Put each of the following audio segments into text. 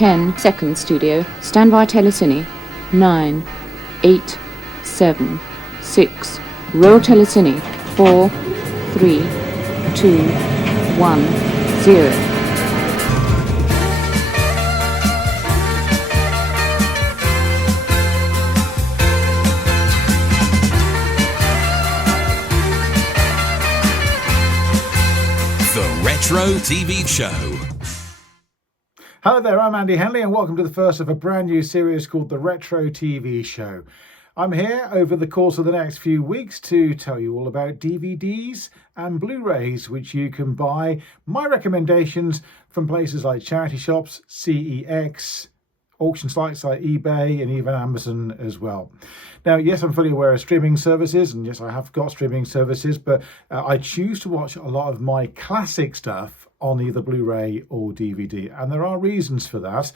10 seconds studio. Stand by telecine. 9, 8, 7, 6. Roll telecine. 4, 3, 2, 1, 0. Retro TV Show. Hello there, I'm Andy Henley and welcome to the first of a brand new series called the Retro TV Show. I'm here over the course of the next few weeks to tell you all about DVDs and Blu-rays which you can buy. My recommendations from places like charity shops, CEX, auction sites like eBay and even Amazon as well. Now, yes, I'm fully aware of streaming services, and yes, I have got streaming services, but I choose to watch a lot of my classic stuff on either Blu-ray or DVD. And there are reasons for that,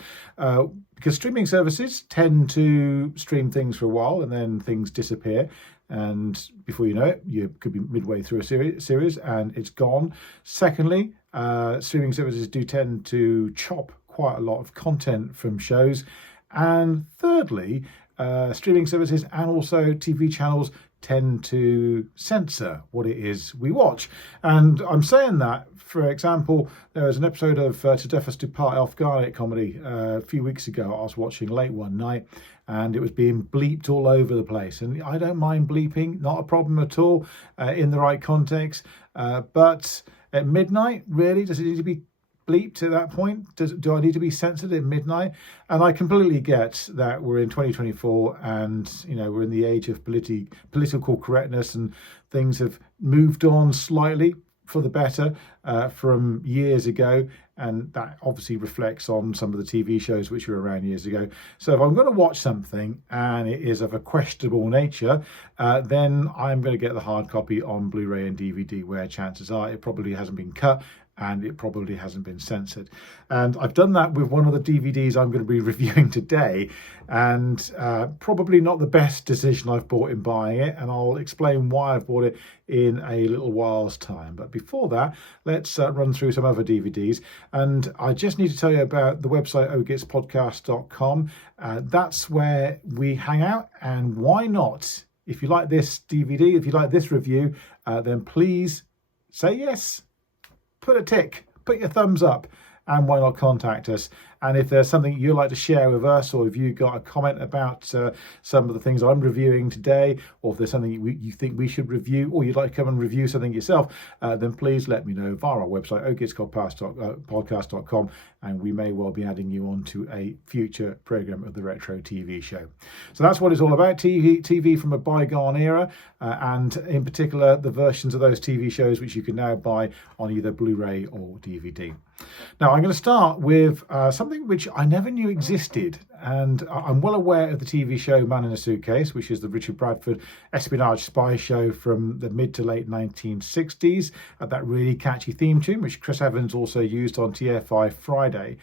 because streaming services tend to stream things for a while and then things disappear. And before you know it, you could be midway through a series and it's gone. Secondly, streaming services do tend to chop quite a lot of content from shows. And thirdly, streaming services and also TV channels tend to censor what it is we watch. And I'm saying that, for example, there was an episode of To Death Us Do Part Elf Garnet comedy a few weeks ago I was watching late one night, and it was being bleeped all over the place. And I don't mind bleeping, not a problem at all, in the right context. But at midnight, really, does it need to be bleeped at that point? Do I need to be censored at midnight? And I completely get that we're in 2024 and we're in the age of political correctness, and things have moved on slightly for the better from years ago, and that obviously reflects on some of the TV shows which were around years ago. So if I'm going to watch something and it is of a questionable nature, then I'm going to get the hard copy on Blu-ray and DVD, where chances are it probably hasn't been cut and it probably hasn't been censored. And I've done that with one of the DVDs I'm going to be reviewing today, and probably not the best decision I've bought in buying it, and I'll explain why I've bought it in a little while's time. But before that, let's run through some other DVDs. And I just need to tell you about the website ogitspodcast.com. That's where we hang out, and why not? If you like this DVD, if you like this review, then please say yes. Put a tick, put your thumbs up, and why not contact us? And if there's something you'd like to share with us, or if you've got a comment about some of the things I'm reviewing today, or if there's something you think we should review, or you'd like to come and review something yourself, then please let me know via our website, ogitspodcast.com, and we may well be adding you on to a future programme of the Retro TV Show. So that's what it's all about, TV from a bygone era, and in particular the versions of those TV shows which you can now buy on either Blu-ray or DVD. Now, I'm going to start with something which I never knew existed, and I'm well aware of the TV show Man in a Suitcase, which is the Richard Bradford espionage spy show from the mid to late 1960s, that really catchy theme tune, which Chris Evans also used on TFI Friday.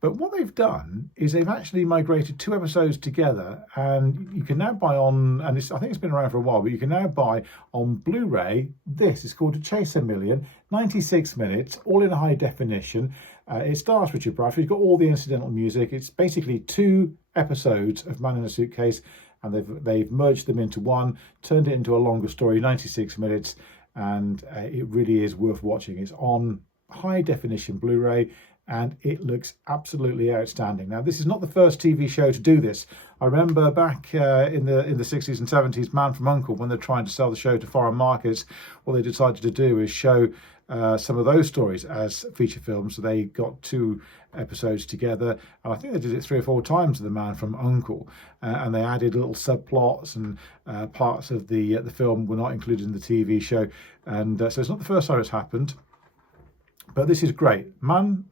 But what they've done is they've actually migrated 2 episodes together, and you can now buy on, and I think it's been around for a while, but you can now buy on Blu-ray. This is called To Chase a Million, 96 minutes, all in high definition. It stars Richard Bradford. You've got all the incidental music. It's basically 2 episodes of Man in a Suitcase, and they've merged them into one, turned it into a longer story, 96 minutes, and it really is worth watching. It's on high definition Blu-ray, and it looks absolutely outstanding. Now, this is not the first TV show to do this. I remember back in the 60s and 70s, Man from U.N.C.L.E., when they're trying to sell the show to foreign markets, what they decided to do is show some of those stories as feature films. So they got 2 episodes together, and I think they did it 3 or 4 times with The Man from U.N.C.L.E., and they added little subplots, and parts of the film were not included in the TV show. And so it's not the first time it's happened. But this is great. Man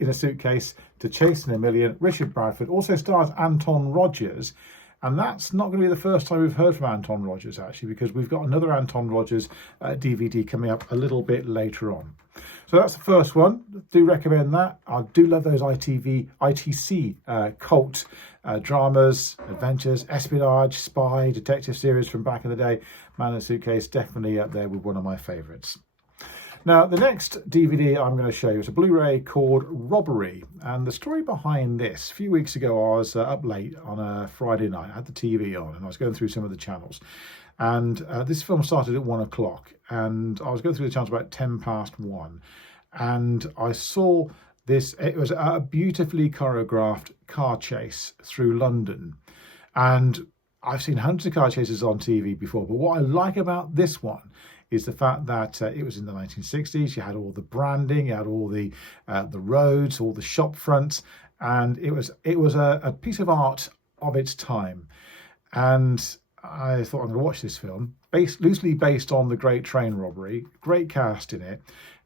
in a Suitcase, To Chase a Million, Richard Bradford. Also stars Anton Rogers. And that's not going to be the first time we've heard from Anton Rogers, actually, because we've got another Anton Rogers DVD coming up a little bit later on. So that's the first one. Do recommend that. I do love those ITC cult dramas, adventures, espionage, spy, detective series from back in the day. Man in a Suitcase, definitely up there with one of my favourites. Now, the next DVD I'm going to show you is a Blu-ray called Robbery. And the story behind this, a few weeks ago, I was up late on a Friday night. I had the TV on and I was going through some of the channels. And this film started at 1 o'clock. And I was going through the channels about 10 past 1. And I saw this. It was a beautifully choreographed car chase through London. And I've seen hundreds of car chases on TV before. But what I like about this one is the fact that it was in the 1960s. You had all the branding, you had all the roads, all the shop fronts, and it was a piece of art of its time. And I thought, I'm going to watch this film, loosely based on the Great Train Robbery. Great cast in it.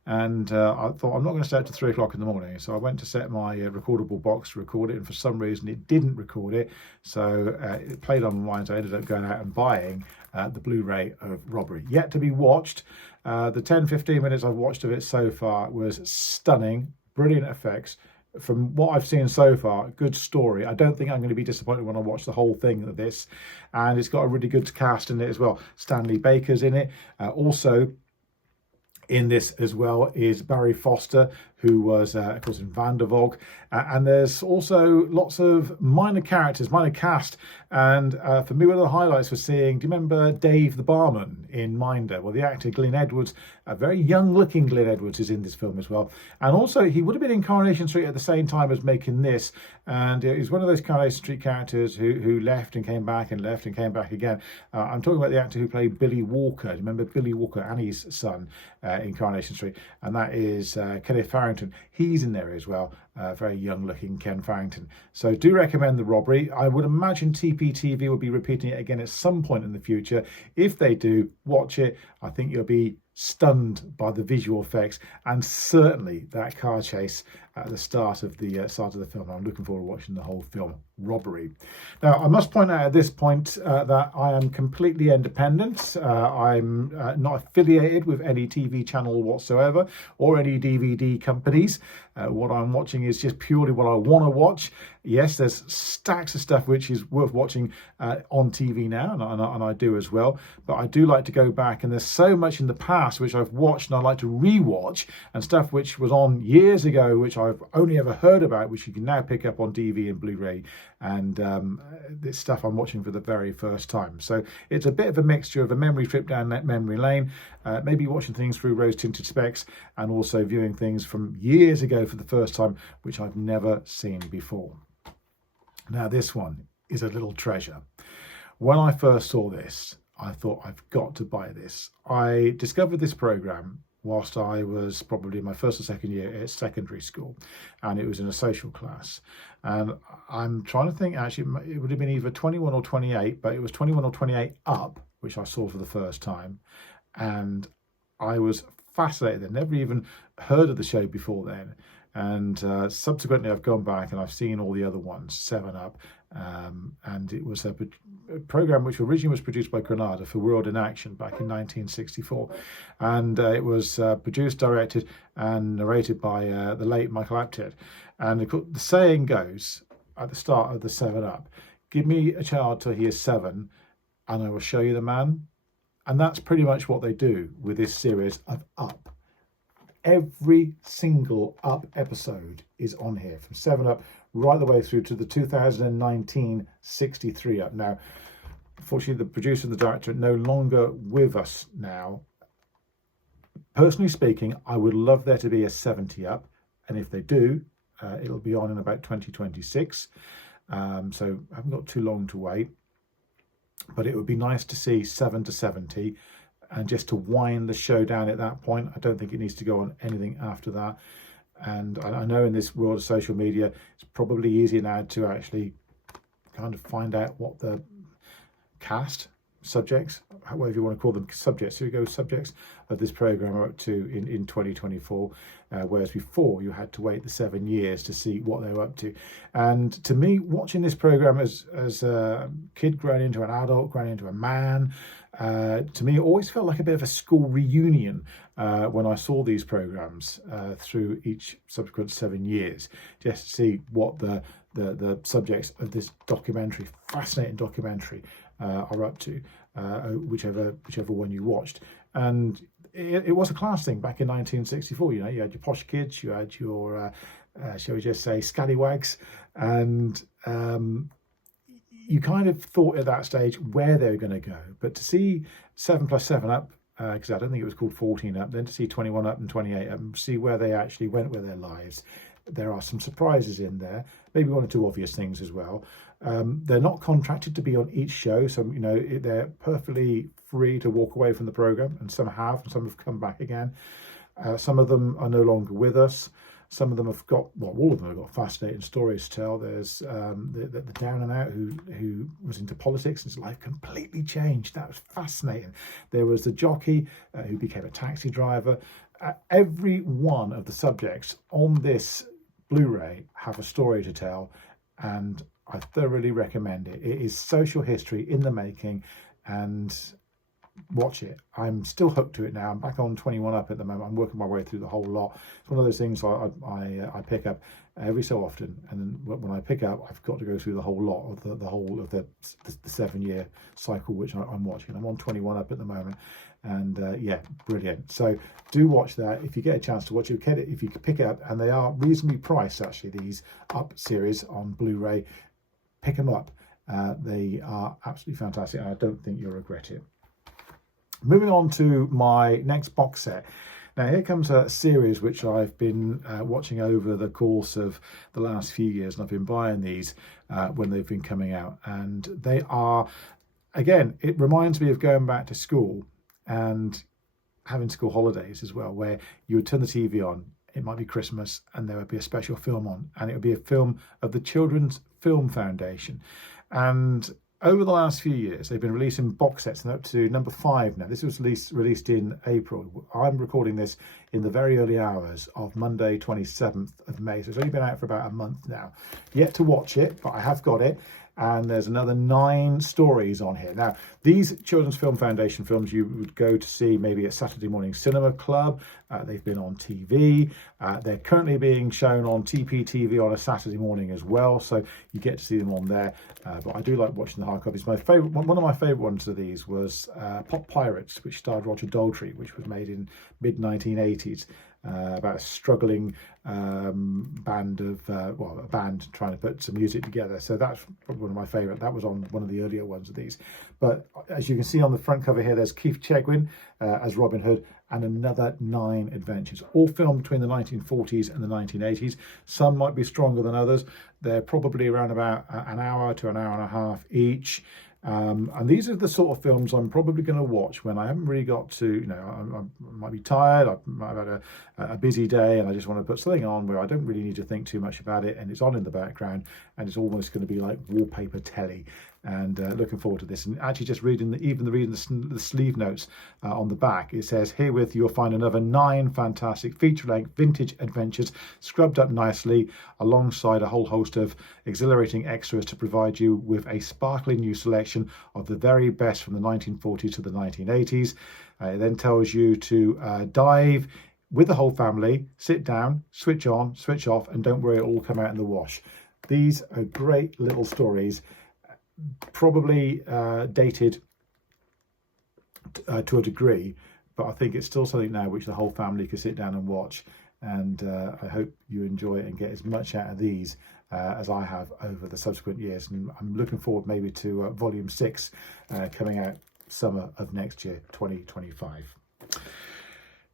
And I thought, I'm not going to stay up to 3 o'clock in the morning. So I went to set my recordable box to record it. And for some reason, it didn't record it. So it played on my mind. So I ended up going out and buying the Blu-ray of Robbery. Yet to be watched. The 10-15 minutes I've watched of it so far was stunning. Brilliant effects. From what I've seen so far, good story. I don't think I'm going to be disappointed when I watch the whole thing of this. And it's got a really good cast in it as well. Stanley Baker's in it. Also, in this as well is Barry Foster, who was, of course, in Van der Valk. And there's also lots of minor characters, minor cast. And for me, one of the highlights was seeing, do you remember Dave the barman in Minder? Well, the actor Glyn Edwards, a very young-looking Glyn Edwards, is in this film as well. And also, he would have been in Coronation Street at the same time as making this. And he's one of those Coronation Street characters who left and came back and left and came back again. I'm talking about the actor who played Billy Walker. Do you remember Billy Walker, Annie's son, in Coronation Street? And that is Kenneth Farrington. He's in there as well. Very young looking Ken Farrington. So do recommend The Robbery. I would imagine TPTV will be repeating it again at some point in the future. If they do, watch it. I think you'll be stunned by the visual effects and certainly that car chase at the start of the film. I'm looking forward to watching the whole film, Robbery. Now, I must point out at this point that I am completely independent. I'm not affiliated with any TV channel whatsoever or any DVD companies. What I'm watching is just purely what I want to watch. Yes, there's stacks of stuff which is worth watching on TV now, and I do as well. But I do like to go back, and there's so much in the past which I've watched and I like to re-watch, and stuff which was on years ago which I've only ever heard about, which you can now pick up on DVD and Blu-ray, and this stuff I'm watching for the very first time. So it's a bit of a mixture of a memory trip down that memory lane, maybe watching things through rose-tinted specs, and also viewing things from years ago for the first time, which I've never seen before. Now, this one is a little treasure. When I first saw this, I thought, I've got to buy this. I discovered this program whilst I was probably in my first or second year at secondary school, and it was in a social class. And I'm trying to think, actually, it would have been either 21 or 28, but it was 21 or 28 up, which I saw for the first time. And I was fascinated. I'd never even heard of the show before then. And subsequently, I've gone back and I've seen all the other ones, 7 Up. And it was a program which originally was produced by Granada for World in Action back in 1964. And it was produced, directed, and narrated by the late Michael Apted. And the saying goes at the start of the 7 Up, give me a child till he is 7 and I will show you the man. And that's pretty much what they do with this series of Up. Every single Up episode is on here, from 7 Up right the way through to the 2019 63 Up. Now, unfortunately, the producer and the director are no longer with us now. Personally speaking, I would love there to be a 70 Up, and if they do, it'll be on in about 2026. So I haven't got too long to wait. But it would be nice to see 7 to 70. And just to wind the show down at that point. I don't think it needs to go on anything after that. And I know in this world of social media, it's probably easier now to actually kind of find out what the cast, subjects, whatever you want to call them, subjects of this program are up to in 2024. Whereas before you had to wait the 7 years to see what they were up to. And to me, watching this program as a kid growing into an adult, growing into a man, to me, it always felt like a bit of a school reunion when I saw these programs through each subsequent 7 years, just to see what the subjects of this documentary, fascinating documentary, are up to, whichever one you watched. And it was a class thing back in 1964. You know, you had your posh kids, you had your, shall we just say, scallywags, and you kind of thought at that stage where they were going to go. But to see 7 plus 7 Up, because I don't think it was called 14 Up, then to see 21 Up and 28 Up, and see where they actually went with their lives. There are some surprises in there, maybe one or two obvious things as well. They're not contracted to be on each show, so you know they're perfectly free to walk away from the program, and some have, and some have come back again. Some of them are no longer with us. Some of them have got, well, all of them have got fascinating stories to tell. There's the down and out who was into politics and his life completely changed. That was fascinating. There was the jockey who became a taxi driver. Every one of the subjects on this Blu-ray have a story to tell, and I thoroughly recommend it. It is social history in the making, and watch it. I'm still hooked to it now. I'm back on 21 Up at the moment. I'm working my way through the whole lot. It's one of those things I pick up every so often, and then when I pick up, I've got to go through the whole lot of the whole of the 7-year cycle which I'm watching. I'm on 21 Up at the moment, and yeah, brilliant. So do watch that if you get a chance to watch it. If you can pick it up, and they are reasonably priced actually. These Up series on Blu-ray, pick them up. They are absolutely fantastic, and I don't think you'll regret it. Moving on to my next box set. Now here comes a series which I've been watching over the course of the last few years, and I've been buying these when they've been coming out, and they are, again, it reminds me of going back to school and having school holidays as well, where you would turn the TV on, it might be Christmas, and there would be a special film on, and it would be a film of the Children's Film Foundation. And over the last few years, they've been releasing box sets, and up to number 5 now. This was released in April. I'm recording this in the very early hours of Monday, 27th of May. So it's only been out for about a month now. Yet to watch it, but I have got it. And there's another 9 stories on here. Now, these Children's Film Foundation films you would go to see maybe at Saturday Morning Cinema Club. They've been on TV. They're currently being shown on TPTV on a Saturday morning as well, so you get to see them on there. But I do like watching the hard copies. My favorite, one of my favorite ones of these was Pop Pirates, which starred Roger Daltrey, which was made in mid-1980s. About a struggling band of, well, a band trying to put some music together. So that's probably one of my favourite. That was on one of the earlier ones of these. But as you can see on the front cover here, there's Keith Chegwin as Robin Hood, and another 9 adventures, all filmed between the 1940s and the 1980s. Some might be stronger than others. They're probably around about an hour to an hour and a half each. And these are the sort of films I'm probably going to watch when I haven't really got to, you know, I might be tired, I might have had a busy day, and I just want to put something on where I don't really need to think too much about it, and it's on in the background, and it's almost going to be like wallpaper telly. And looking forward to this. And actually just reading the sleeve notes on the back, it says, herewith you'll find another 9 fantastic feature-length vintage adventures scrubbed up nicely alongside a whole host of exhilarating extras to provide you with a sparkling new selection of the very best from the 1940s to the 1980s. It then tells you to dive with the whole family, sit down, switch on, switch off, and don't worry, it'll all come out in the wash. These are great little stories, probably dated to a degree, but I think it's still something now which the whole family can sit down and watch, and I hope you enjoy it and get as much out of these as I have over the subsequent years. And I'm looking forward maybe to volume 6 coming out summer of next year, 2025.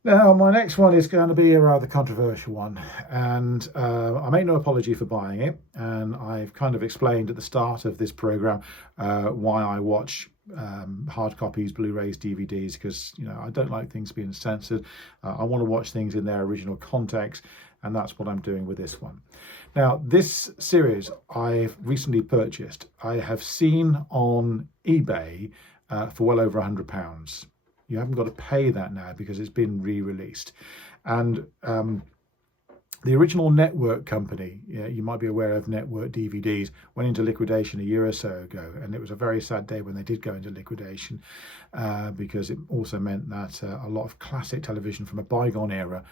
Now, my next one is going to be a rather controversial one, and I make no apology for buying it, and I've kind of explained at the start of this program why I watch hard copies, Blu-rays, DVDs, because, you know, I don't like things being censored. I want to watch things in their original context, and that's what I'm doing with this one. Now, this series I've recently purchased. I have seen on eBay for well over £100. You haven't got to pay that now because it's been re-released. And the original Network company, you might be aware of Network DVDs, went into liquidation a year or so ago. And it was a very sad day when they did go into liquidation because it also meant that a lot of classic television from a bygone era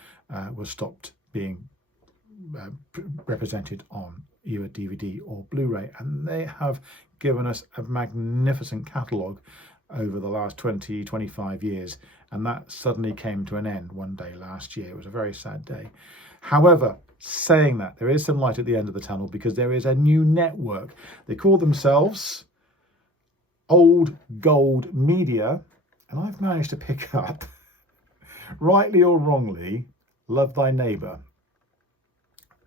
was stopped being represented on either DVD or Blu-ray. And they have given us a magnificent catalogue over the last 20, 25 years. And that suddenly came to an end one day last year. It was a very sad day. However, saying that, there is some light at the end of the tunnel, because there is a new network. They call themselves Old Gold Media, and I've managed to pick up, rightly or wrongly, Love Thy Neighbour.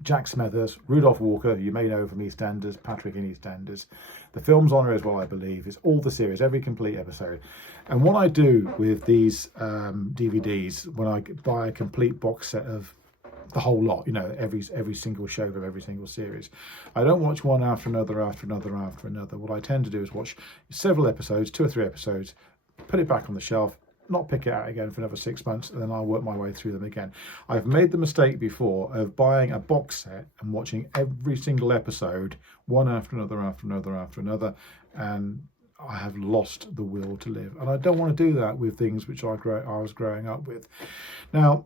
Jack Smethurst, Rudolph Walker, you may know from EastEnders, Patrick in EastEnders. The film's on her as well, I believe. It's all the series, every complete episode. And what I do with these DVDs, when I buy a complete box set of the whole lot, you know, every single show of every single series, I don't watch one after another, after another, after another. What I tend to do is watch several episodes, 2 or 3 episodes, put it back on the shelf, not pick it out again for another 6 months, and then I'll work my way through them again. I've made the mistake before of buying a box set and watching every single episode, one after another, after another, after another, and I have lost the will to live. And I don't want to do that with things which I was growing up with. Now,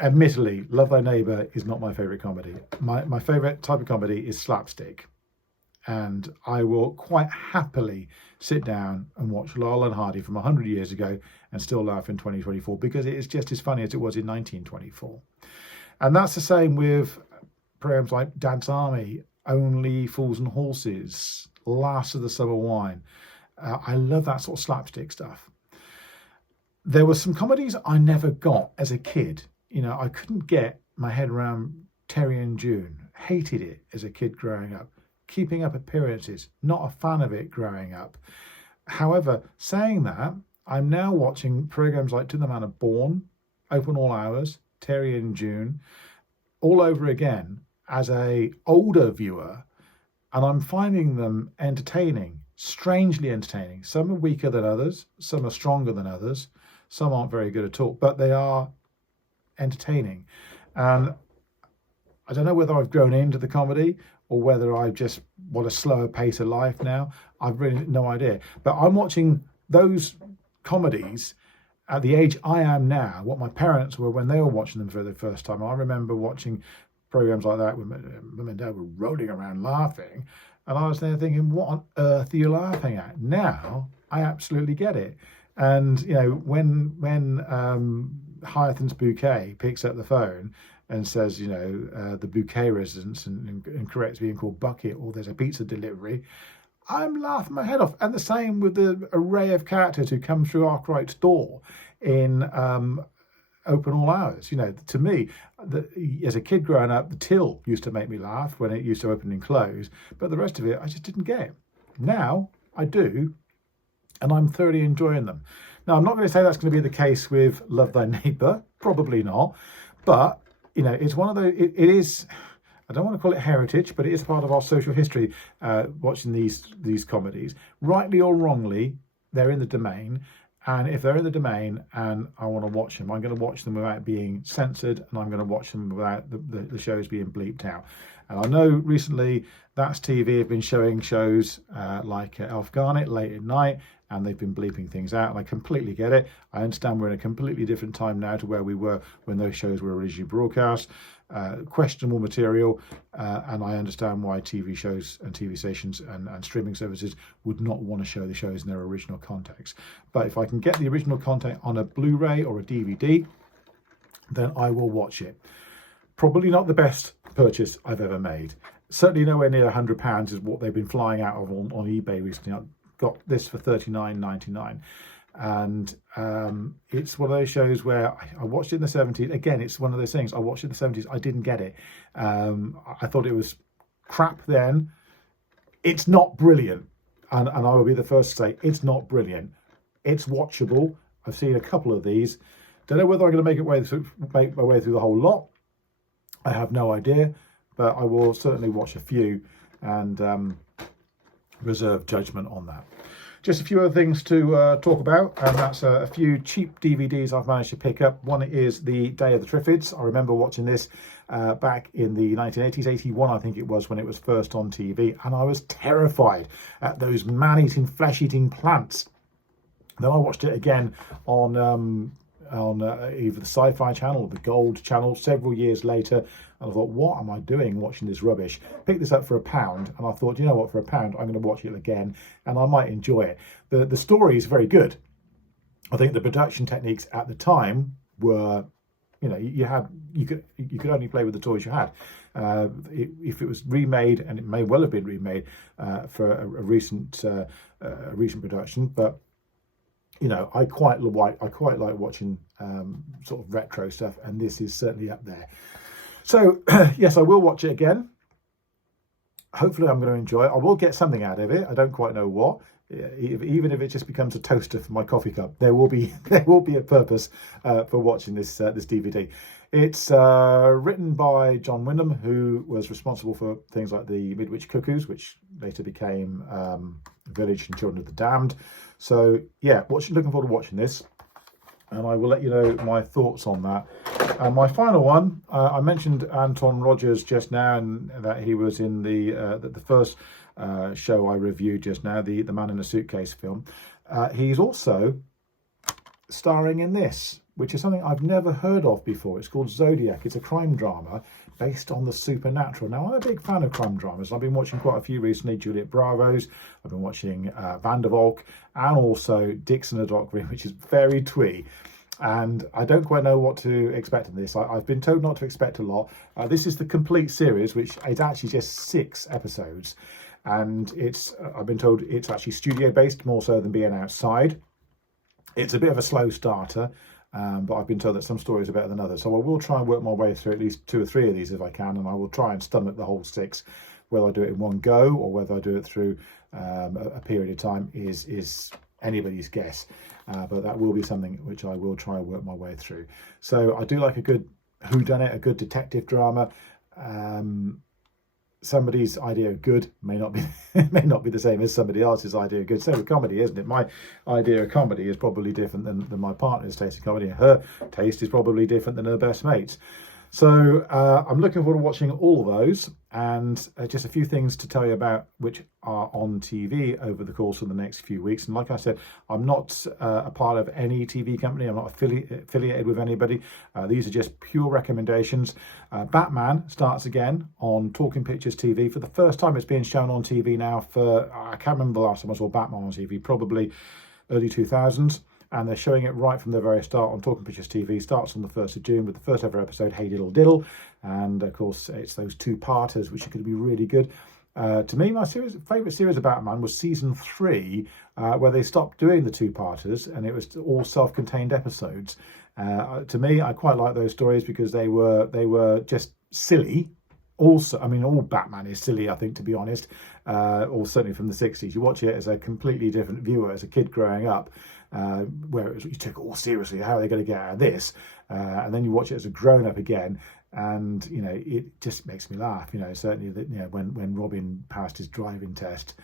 admittedly, Love Thy Neighbour is not my favourite comedy. My favourite type of comedy is slapstick. And I will quite happily sit down and watch Laurel and Hardy from 100 years ago and still laugh in 2024, because it is just as funny as it was in 1924. And that's the same with programs like Dad's Army, Only Fools and Horses, Last of the Summer Wine. I love that sort of slapstick stuff. There were some comedies I never got as a kid. You know, I couldn't get my head around Terry and June. Hated it as a kid growing up. Keeping Up Appearances, not a fan of it growing up. However, saying that, I'm now watching programs like To the Manor Born, Open All Hours, Terry and June, all over again as a older viewer, and I'm finding them entertaining, strangely entertaining. Some are weaker than others, some are stronger than others, some aren't very good at all, but they are entertaining. And I don't know whether I've grown into the comedy or whether I just want a slower pace of life now. I've really no idea. But I'm watching those comedies at the age I am now, what my parents were when they were watching them for the first time. I remember watching programs like that when Mum and Dad were rolling around laughing, and I was there thinking, what on earth are you laughing at? Now I absolutely get it. And you know, when Hyacinth's Bouquet picks up the phone and says, you know, the Bouquet residence, and corrects being called Bucket, or there's a pizza delivery, I'm laughing my head off. And the same with the array of characters who come through Arkwright's door in Open All Hours. You know, to me, as a kid growing up, the till used to make me laugh when it used to open and close, but the rest of it, I just didn't get. Now I do, and I'm thoroughly enjoying them. Now, I'm not going to say that's going to be the case with Love Thy Neighbour, probably not, but you know, it's one of those, it is, I don't want to call it heritage, but it is part of our social history, watching these comedies. Rightly or wrongly, they're in the domain. And if they're in the domain and I want to watch them, I'm going to watch them without being censored, and I'm going to watch them without the shows being bleeped out. And I know recently That's TV have been showing shows like Elf Garnet late at night, and they've been bleeping things out, and I completely get it. I understand we're in a completely different time now to where we were when those shows were originally broadcast. Questionable material, and I understand why TV shows and TV stations and streaming services would not want to show the shows in their original context. But if I can get the original content on a Blu-ray or a DVD, then I will watch it. Probably not the best purchase I've ever made. Certainly nowhere near £100 is what they've been flying out of on eBay recently. I got this for $39.99. And it's one of those shows where I watched it in the 70s. Again, it's one of those things. I watched it in the 70s. I didn't get it. I thought it was crap then. It's not brilliant. And I will be the first to say it's not brilliant. It's watchable. I've seen a couple of these. Don't know whether I'm going to make my way through the whole lot. I have no idea. But I will certainly watch a few and reserve judgment on that. Just a few other things to talk about, and that's a few cheap DVDs I've managed to pick up. One is The Day of the Triffids. I remember watching this back in the 1980s, 81 I think it was, when it was first on TV, and I was terrified at those man-eating, flesh-eating plants. Then I watched it again on on either the Sci-Fi Channel or the Gold Channel several years later, and I thought, what am I doing watching this rubbish? Picked this up for £1, and I thought, you know what, for £1 I'm going to watch it again, and I might enjoy it. The story is very good. I think the production techniques at the time were, you know, you could only play with the toys you had. If it was remade, and it may well have been remade for a recent production, but you know, I quite like watching sort of retro stuff, and this is certainly up there. So yes, I will watch it again. Hopefully, I'm going to enjoy it. I will get something out of it. I don't quite know what. Even if it just becomes a toaster for my coffee cup, there will be a purpose for watching this DVD. It's written by John Wyndham, who was responsible for things like the Midwich Cuckoos, which later became Village and Children of the Damned. So yeah, looking forward to watching this, and I will let you know my thoughts on that. My final one, I mentioned Anton Rogers just now, and that he was in the first show I reviewed just now, the Man in a Suitcase film. He's also starring in this, which is something I've never heard of before. It's called Zodiac. It's a crime drama based on the supernatural. Now, I'm a big fan of crime dramas. I've been watching quite a few recently. Juliet Bravo's, I've been watching Van der Valk, and also Dixon and Dockery, which is very twee. And I don't quite know what to expect in this. I've been told not to expect a lot. This is the complete series, which is actually just 6 episodes. And I've been told it's actually studio based more so than being outside. It's a bit of a slow starter, but I've been told that some stories are better than others. So I will try and work my way through at least 2 or 3 of these if I can, and I will try and stomach the whole 6. Whether I do it in one go or whether I do it through a period of time is anybody's guess. But that will be something which I will try and work my way through. So I do like a good whodunit, a good detective drama. Somebody's idea of good may not be the same as somebody else's idea of good. So with comedy, isn't it? My idea of comedy is probably different than my partner's taste in comedy. Her taste is probably different than her best mate's. So I'm looking forward to watching all of those, and just a few things to tell you about which are on TV over the course of the next few weeks. And like I said, I'm not a part of any TV company. I'm not affiliated with anybody. These are just pure recommendations. Batman starts again on Talking Pictures TV. For the first time, it's being shown on TV now for, I can't remember the last time I saw Batman on TV, probably early 2000s. And they're showing it right from the very start on Talking Pictures TV. Starts on the 1st of June with the first ever episode, Hey Diddle Diddle. And of course, it's those 2-parters, which are going to be really good. To me, my favourite series of Batman was season 3, where they stopped doing the 2-parters and it was all self-contained episodes. To me, I quite like those stories because they were just silly. Also, I mean, all Batman is silly, I think, to be honest, or certainly from the 60s. You watch it as a completely different viewer, as a kid growing up, where you took it all seriously. How are they going to get out of this? And then you watch it as a grown-up again, and you know, it just makes me laugh. You know, certainly that, you know, when Robin passed his driving test.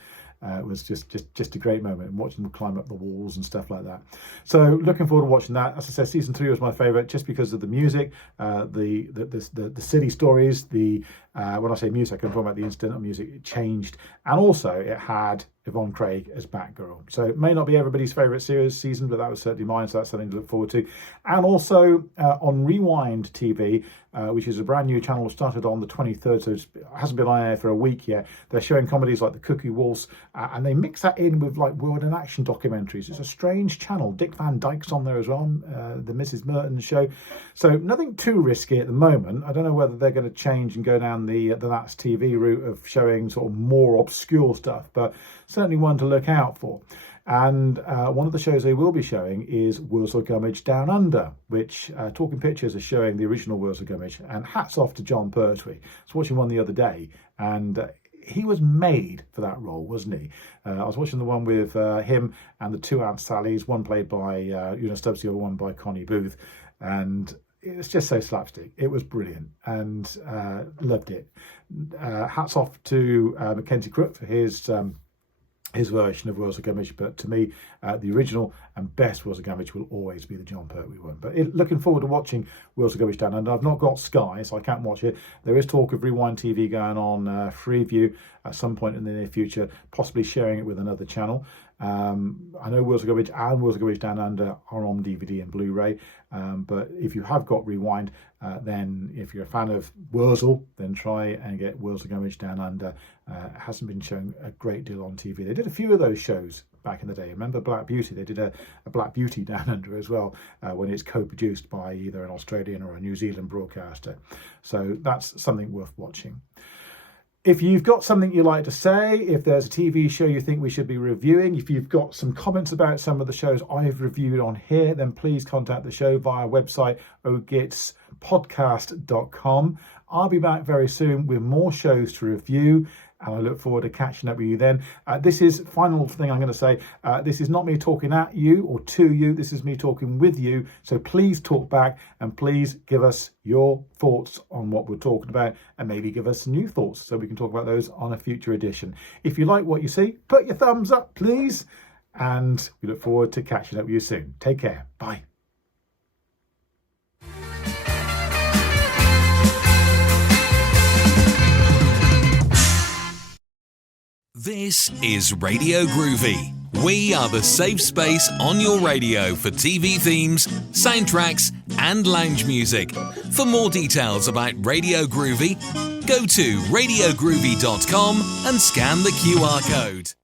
It was just a great moment, and watching them climb up the walls and stuff like that. So looking forward to watching that. As I said, season 3 was my favourite just because of the music, the silly stories. When I say music, I'm talking about the incidental music. It changed, and also it had Yvonne Craig as Batgirl. So it may not be everybody's favourite season, but that was certainly mine. So that's something to look forward to. And also on Rewind TV, which is a brand new channel, started on the 23rd, so it hasn't been on air for a week yet. They're showing comedies like The Cuckoo Waltz, and they mix that in with like word and action documentaries. It's a strange channel. Dick Van Dyke's on there as well, the Mrs. Merton show. So nothing too risky at the moment. I don't know whether they're going to change and go down the That's TV route of showing sort of more obscure stuff, but certainly one to look out for. And one of the shows they will be showing is Wurzel Gummidge Down Under, which Talking Pictures are showing the original Wurzel Gummidge. And hats off to John Pertwee. I was watching one the other day, and he was made for that role, wasn't he? I was watching the one with him and the 2 Aunt Sallys, one played by Una Stubbs, the other one by Connie Booth. And it was just so slapstick. It was brilliant, and loved it. Hats off to Mackenzie Crook for his version of Wurzel Gummidge, but to me, the original and best Wurzel Gummidge will always be the John Pertwee one. But looking forward to watching Wurzel Gummidge Down Under. I've not got Sky, so I can't watch it. There is talk of Rewind TV going on Freeview at some point in the near future, possibly sharing it with another channel. I know Wheels of Garbage and Wheels of Garbage Down Under are on DVD and Blu-ray, but if you have got Rewind, then if you're a fan of Wurzel, then try and get Wheels of Garbage Down Under. It hasn't been shown a great deal on TV. They did a few of those shows back in the day. Remember Black Beauty? They did a Black Beauty Down Under as well, when it's co-produced by either an Australian or a New Zealand broadcaster. So that's something worth watching. If you've got something you'd like to say, if there's a TV show you think we should be reviewing, if you've got some comments about some of the shows I've reviewed on here, then please contact the show via our website, ogitspodcast.com. I'll be back very soon with more shows to review, and I look forward to catching up with you then. This is final thing I'm going to say. This is not me talking at you or to you. This is me talking with you. So please talk back and please give us your thoughts on what we're talking about, and maybe give us new thoughts so we can talk about those on a future edition. If you like what you see, put your thumbs up, please. And we look forward to catching up with you soon. Take care. Bye. This is Radio Groovy. We are the safe space on your radio for TV themes, soundtracks, and lounge music. For more details about Radio Groovy, go to radiogroovy.com and scan the QR code.